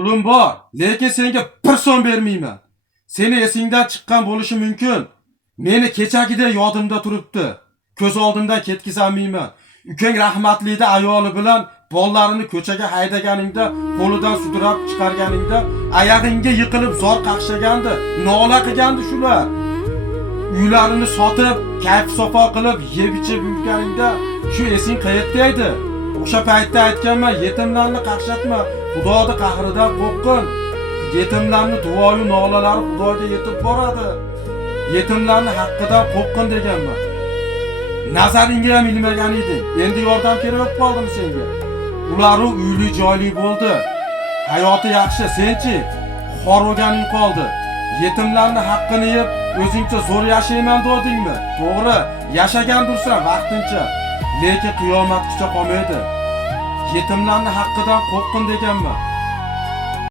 Pulim bor, lekin senga bir so'm bermayman. Seni esingdan chiqqan bo'lishi mumkin. Meni kechagidek yodimda turibdi. Ko'z oldimdan ketkizolmayman. Ukang rahmatlida ayoli bilan bolalarini ko'chaga haydaganingda, qo'lidan sudrab chiqarganingda, oyog'ingga yiqilib zor qaqshagandi, nola qilgandi shular. Uylarini sotib, kayf safo qilib, yeb ichib yurganingda shu esing qayerda edi? O'sha paytda aytganman, yetimlarni qaqshatma, Xudoning qahridan qo'rqin. Yetimlarni duoyu nolalari Xudoga yetib boradi. Yetimlarni haqqidan qo'rqin deganman. Nazaringga ham ilmagan eding. Endi yordam kerak qoldimi senga? Ular uyli joyli bo'ldi. Hayoti yaxshi, senchi xor o'ganing qoldi. Yetimlarni haqqini yeb, o'zingcha zo'r yashayman dedingmi? To'g'ri, yashagan dursan vaqtincha, lekin qiyomatgacha qolmaydi. Yetimlarni haqqidan qo'rqin deganman.